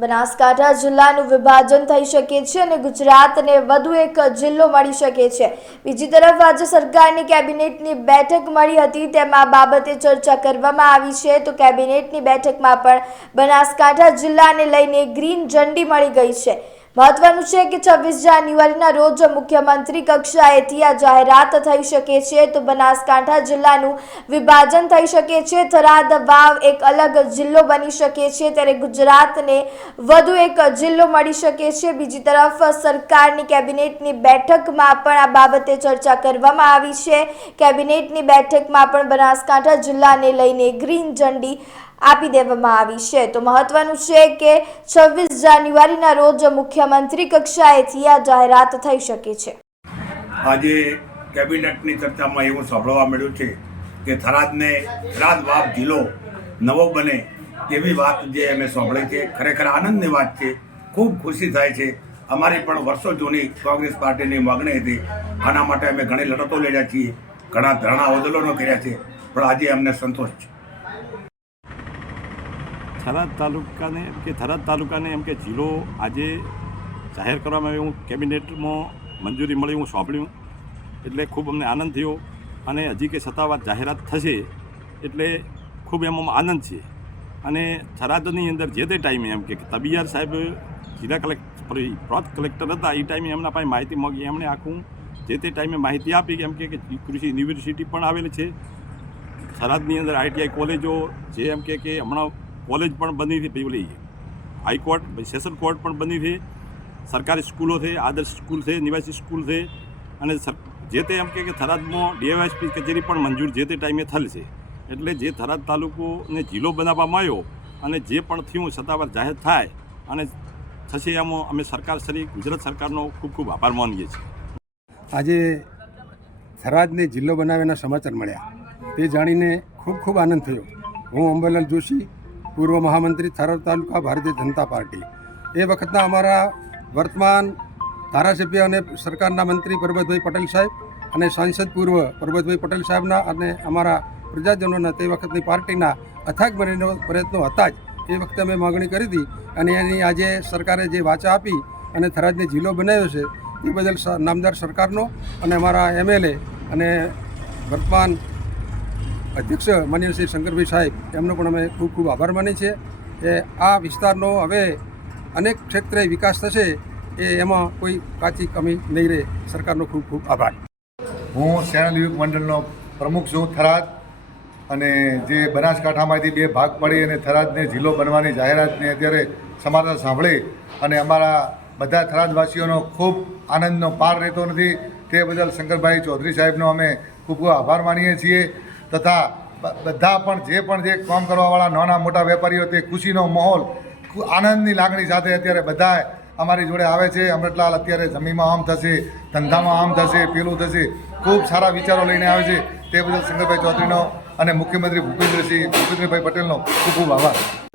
બનાસકાંઠા જિલ્લાનું વિભાજન થઈ શકે છે અને ગુજરાતને વધુ એક જિલ્લો મળી શકે છે. બીજી તરફ આજે સરકારની કેબિનેટની બેઠક મળી હતી. તેમાં બાબતે ચર્ચા કરવામાં આવી છે. તો કેબિનેટની બેઠકમાં પણ બનાસકાંઠા જિલ્લાને લઈને ગ્રીન ઝંડી મળી ગઈ છે. મહત્વનું છે કે છવ્વીસ જાન્યુઆરીના રોજ મુખ્યમંત્રી કક્ષાએથી આ જાહેરાત થઈ શકે છે તો બનાસકાંઠા જિલ્લાનું વિભાજન થઈ શકે છે. થરાદ વાવ એક અલગ જિલ્લો બની શકે છે. ત્યારે ગુજરાતને વધુ એક જિલ્લો મળી શકે છે. બીજી તરફ સરકારની કેબિનેટની બેઠકમાં પણ આ બાબતે ચર્ચા કરવામાં આવી છે. કેબિનેટની બેઠકમાં પણ બનાસકાંઠા જિલ્લાને લઈને ગ્રીન ઝંડી આપી દેવામાં આવી છે. તો મહત્વનું છે કે છવ્વીસ જાન્યુઆરીના રોજ મુખ્યમંત્રી કક્ષાએથી આ જાહેરાત થઈ શકે છે. આજે કેબિનેટની ચર્ચામાં એવું સાંભળવા મળ્યું છે કે થરાદને થરાદ વાવ જિલ્લો નવો બને એવી વાત જે અમે સાંભળી છે. ખરેખર આનંદની વાત છે. ખૂબ ખુશી થાય છે. અમારી પણ વર્ષો જૂની કોંગ્રેસ પાર્ટીની માગણી હતી. આના માટે અમે ઘણી લડતો લડ્યા છીએ. ઘણા ધરણા આંદોલનો કર્યા છે. પણ આજે અમને સંતોષ છે. થરાદ તાલુકાને કે થરાદ તાલુકાને એમ કે જિલ્લો આજે જાહેર કરવામાં આવ્યો. હું કેબિનેટમાં મંજૂરી મળી, હું સોંપડ્યું એટલે ખૂબ અમને આનંદ થયો અને હજી કે સત્તાવાર જાહેરાત થશે એટલે ખૂબ એમાં આનંદ છે. અને થરાદની અંદર જે તે ટાઈમે એમ કે તબિયાર સાહેબ, જિલ્લા કલેક્ટર પ્રોત કલેક્ટર હતા, એ ટાઈમે એમના પાસે માહિતી મગી. એમણે આખું જે તે ટાઈમે માહિતી આપી એમ કે કૃષિ યુનિવર્સિટી પણ આવેલી છે. થરાદની અંદર આઈટીઆઈ કોલેજો જે એમ કે હમણાં કોલેજ પણ બની હતી પેલી હાઈકોર્ટ સેશન કોર્ટ પણ બની છે. સરકારી સ્કૂલો છે, આદર્શ સ્કૂલ છે, નિવાસી સ્કૂલ છે. અને જે તે એમ કે થરાદમાં ડીએવાયસપી કચેરી પણ મંજૂર જે તે ટાઈમે થયેલ છે. એટલે જે થરાદ તાલુકોને જિલ્લો બનાવવામાં આવ્યો અને જે પણ થયું સત્તાવાર જાહેર થાય અને થશે એમાં અમે સરકાર શ્રી, ગુજરાત સરકારનો ખૂબ ખૂબ આભાર માનીએ છીએ. આજે થરાદને જિલ્લો બનાવ્યાના સમાચાર મળ્યા. તે જાણીને ખૂબ ખૂબ આનંદ થયો. હું અંબરલાલ જોશી પૂર્વ મહામંત્રી થરાદ તાલુકા ભારતીય જનતા પાર્ટી. એ વખતના અમારા વર્તમાન ધારાસભ્ય અને સરકારના મંત્રી પરબતભાઈ પટેલ સાહેબ અને સાંસદ પૂર્વ પરબતભાઈ પટેલ સાહેબના અને અમારા પ્રજાજનોના તે વખતની પાર્ટીના અથાગ બનીનો પ્રયત્નો હતા જ. એ વખતે અમે માગણી કરી હતી અને એની આજે સરકારે જે વાચા આપી અને થરાદને જિલ્લો બનાવ્યો છે એ બદલ નામદાર સરકારનો અને અમારા એમએલએ અને વર્તમાન અધ્યક્ષ માન્ય શ્રી શંકરભાઈ સાહેબ, એમનો પણ અમે ખૂબ ખૂબ આભાર માની છે કે આ વિસ્તારનો હવે અનેક ક્ષેત્રે વિકાસ થશે એ એમાં કોઈ કાચી કમી નહીં રહે. સરકારનો ખૂબ ખૂબ આભાર. હું સેના યુગ મંડળનો પ્રમુખ છું થરાદ અને જે બનાસકાંઠામાંથી બે ભાગ પડી અને થરાદને જિલ્લો બનવાની જાહેરાતને અત્યારે સમાચાર સાંભળી અને અમારા બધા થરાદવાસીઓનો ખૂબ આનંદનો પાર રહેતો નથી, તે બદલ શંકરભાઈ ચૌધરી સાહેબનો અમે ખૂબ ખૂબ આભાર માનીએ છીએ. તથા બધા પણ જે પણ જે કામ કરવાવાળા નાના મોટા વેપારીઓ તે ખુશીનો માહોલ આનંદની લાગણી સાથે અત્યારે બધા અમારી જોડે આવે છે. અમૃતલાલ અત્યારે જમીનમાં આમ થશે, ધંધામાં આમ થશે, પેલું થશે, ખૂબ સારા વિચારો લઈને આવે છે. તે બદલ શંકરભાઈ ચૌધરીનો અને મુખ્યમંત્રી ભૂપેન્દ્રસિંહ, ભૂપેન્દ્રભાઈ પટેલનો ખૂબ ખૂબ આભાર.